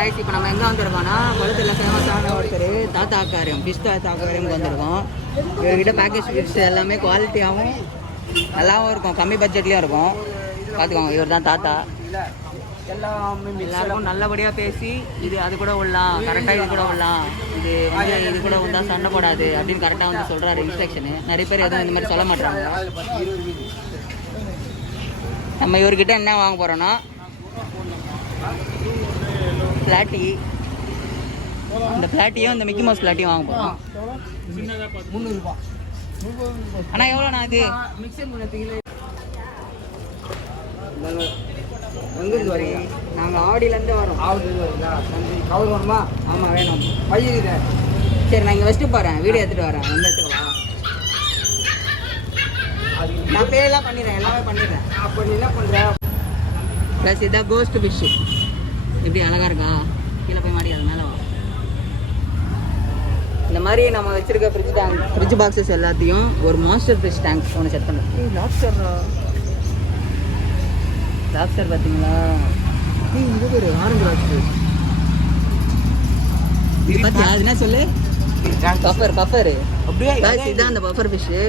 guys, இப்போ நம்ம எங்கே வந்திருக்கோம்னா குளத்தில் ஃபேமஸான ஒருத்தர் தாத்தா அக்வாரியம் ஃபிஷ் தாத்தா அக்வாரியம்க்கு வந்திருக்கோம். இவர்கிட்ட பேக்கேஜ் ஃபிஷ் எல்லாமே குவாலிட்டியாகவும் நல்லாவும் இருக்கும், கம்மி பட்ஜெட்லேயும் இருக்கும். பார்த்துக்கோங்க, இவர் தான் தாத்தா. எல்லாருக்கும் நல்லபடியாக பேசி இது அது கூட விடலாம், கரெக்டாக இது கூட விடலாம், இது வந்து இது கூட வந்தால் சண்டை போடாது அப்படின்னு கரெக்டாக வந்து சொல்கிறாரு இன்ஸ்ட்ரக்ஷனு. நிறைய பேர் எதுவும் இந்த மாதிரி சொல்ல மாட்டாங்க. நம்ம இவர்கிட்ட என்ன வாங்க போகிறோன்னா பிளாட்டி. அந்த பிளாட்டியும் இந்த மிக்கி மவுஸ் பிளாட்டியும் வாங்க போகிறோம். 300 ஆனால் எவ்வளோண்ணா இது? எங்கேருந்து வரீங்க? நாங்கள் ஆடியிலேருந்து வரோம். ஆவுதுலேருந்து வரீங்களா? கவர் வேணுமா? ஆமாம் வேணும். பையிருங்க. சரி, நான் இங்கே வச்சுட்டு போகிறேன், வீடியோ எடுத்துகிட்டு வரேன். வந்து எடுத்துக்கவா? நான் பேரெல்லாம் பண்ணிடுறேன், எல்லாமே பண்ணிடுறேன். அப்போ நீ என்ன பண்ணுற? ப்ளஸ் இதான் கோஸ்ட் ஃபிஷ்ஷு. எப்படி அழகாக இருக்கா? கீழே போய் மாடி அது மேலே வா. இந்த மாதிரி நம்ம வச்சுருக்க ஃப்ரிட்ஜ் பாக்ஸஸ் எல்லாத்தையும் ஒரு மாஸ்டர் ஃபிஷ் டேங்க் ஒன்று செட் பண்ணுறோம். லாப்ஸ்டர் பார்த்தீங்களா? இது ஒரு ஆரஞ்சு லாப்ஸ்டர். இது பார்த்தியா? அது என்ன சொல்லு? பஃபர். அப்படியே இதான் அந்த பஃபர் ஃபிஷ்ஷு.